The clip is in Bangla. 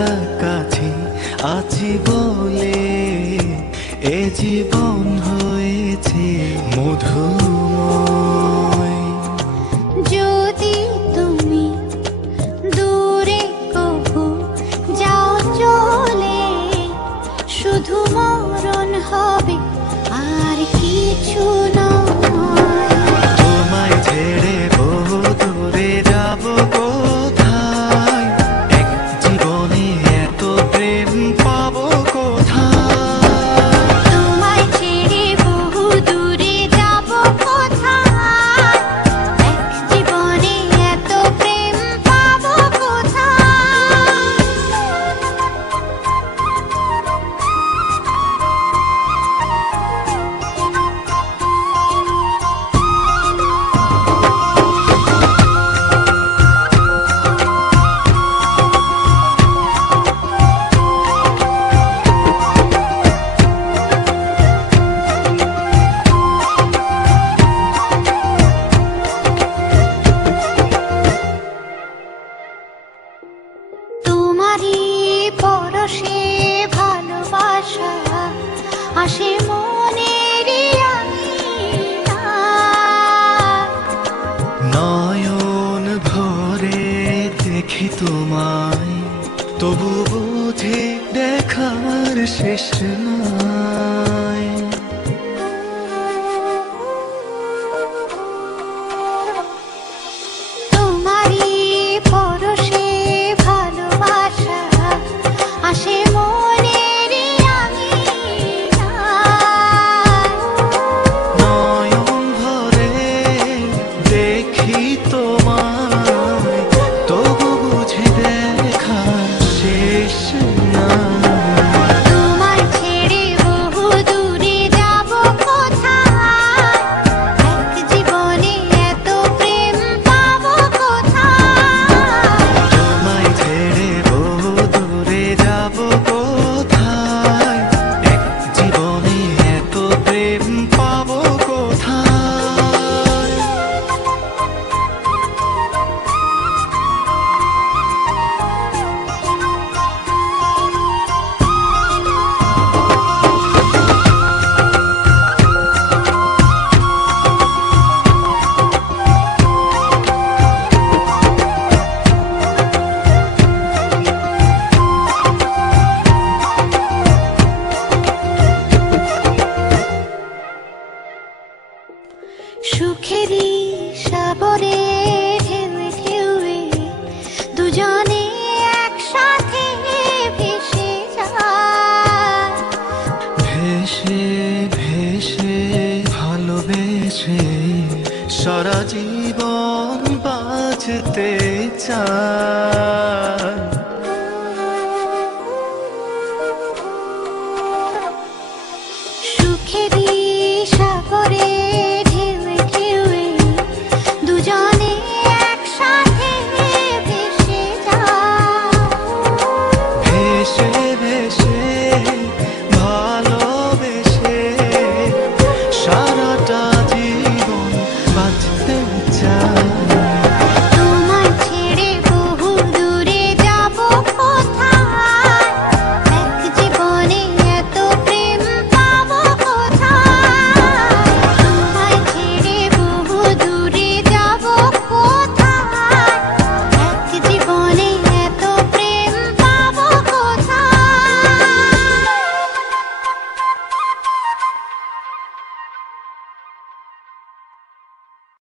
কাছাকাছি আছি বলে এ জীবন হয়েছে মধুময়। যদি তুমি দূরে কবু যাও চলে, শুধু মরণ হবে আর কিছু নয়। তোমায় ছেড়ে বহু দূরে যাব কোথায়, এক জীবনে এত প্রেম পাবো কোথায়। তোমায় ছেড়ে বহু দূরে যাব কোথায়, এক জীবনে এত প্রেম পাবো কোথায়। তোমারই পরশে ভালোবাসা আসে মনের আঙিনায়। নয়ন ভরে দেখি তোমায়, তবু বুঝি দেখার শেষ নাই।